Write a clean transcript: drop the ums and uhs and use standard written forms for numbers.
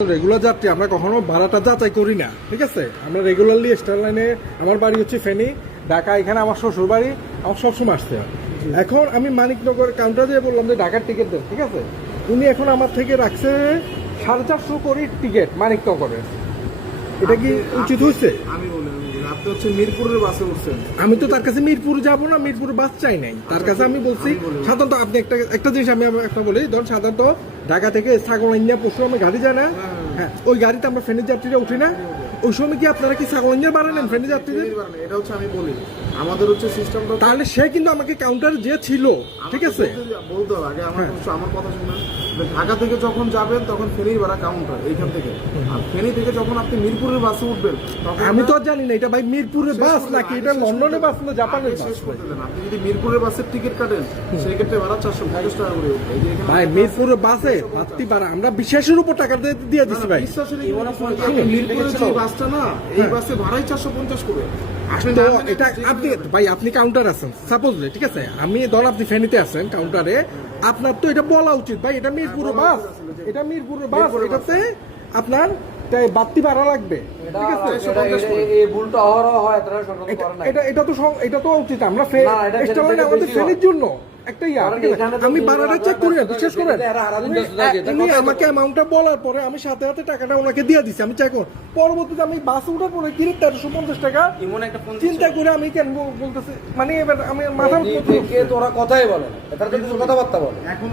Regular যাত্রী আমরা কখনো ভাড়াটা যাচাই করি না, ঠিক আছে। আমরা রেগুলারলি স্টার লাইনে, আমার বাড়ি হচ্ছে ফেনী, ঢাকা, এখানে আমার শ্বশুর বাড়ি, আমার সবসময় আসতে হয়। এখন আমি মানিকনগর কাউন্টার দিয়ে বললাম যে ঢাকার টিকিট দেন, ঠিক আছে। উনি এখন আমার থেকে রাখছে 450 করে টিকিট মানিকনগরের। এটা কি উচিত হয়েছে? আপনি হচ্ছে মিরপুরের বাসে উঠছেন। আমি তো তার কাছে মিরপুর যাব না, মিরপুর বাস চাই নাই তার কাছে। আমি বলছি সাধারণত আপনি একটা জিনিস আমি একটা বলি, ধরুন সাধারণত ঢাকা থেকে ছাগলাইয়া পশু আমি গাড়ি যায় না, হ্যাঁ ওই গাড়িতে আমরা ফেনীর যাত্রীরা উঠি না, ওই সময় কি আপনারা কি ছাগলাইয়া বাড়ালেন ফেনীর যাত্রীদের? এটা হচ্ছে আমি বলি আমাদের হচ্ছে সিস্টেমটা, তাহলে সে কিন্তু আমাকে কাউন্টার যে ছিল, ঠিক আছে, বলতে হবে আগে আমার কথা শুনুন। ঢাকা থেকে যখন যাবেন তখন ফেনীর ভাড়া কাউন্টার এইখান থেকে, আর ফেনী থেকে যখন আপনি মিরপুরের বাসে উঠবেন তখন আমি তো জানি না এটা ভাই মিরপুরের বাস নাকি এটা লন্ডনের বাস না জাপানের বাস। শেষ করতে দেন। আপনি যদি মিরপুরের বাসের টিকিট কাটেন সেই ক্ষেত্রে ভাড়া 450 টাকা করে উঠবে। এই যে এখানে ভাই মিরপুরের বাসে বাড়তি ভাড়া আমরা বিশ্বাসের উপর টাকা দিয়ে দিচ্ছি ভাই। বিশ্বাসের মিরপুরের যে বাসটা না, এই বাসে ভাড়াই 450 করে। তো এটা আপনি ভাই আপনি কাউন্টার আছেন সাপোজলি, ঠিক আছে, আমি ধর আপনি ফেনীতে আছেন কাউন্টারে, আপনার তো এটা বলা উচিত ভাই এটা মিরপুরের বাস, এটা মিরপুরের বাস, এটাতে আপনার বাড়তি ভাড়া লাগবে, ঠিক আছে। এটা তো উচিত। আমরা আমাদের ফেনীর জন্য একটা আমি ভাড়াটা চেক করি না, বিশ্বাস করেন। উনি আমাকে অ্যামাউন্টটা বলার পরে আমি সাথে সাথে টাকাটা ওনাকে দিয়ে দিচ্ছি। আমি চেক করি, পরবর্তীতে আমি বাসে উঠার পরে কিনে 1350 টাকা চিন্তা করে আমি কেন বলতেছি, মানে এবার আমি মাথার তোরা কথাই বলে কথাবার্তা বলে। এখন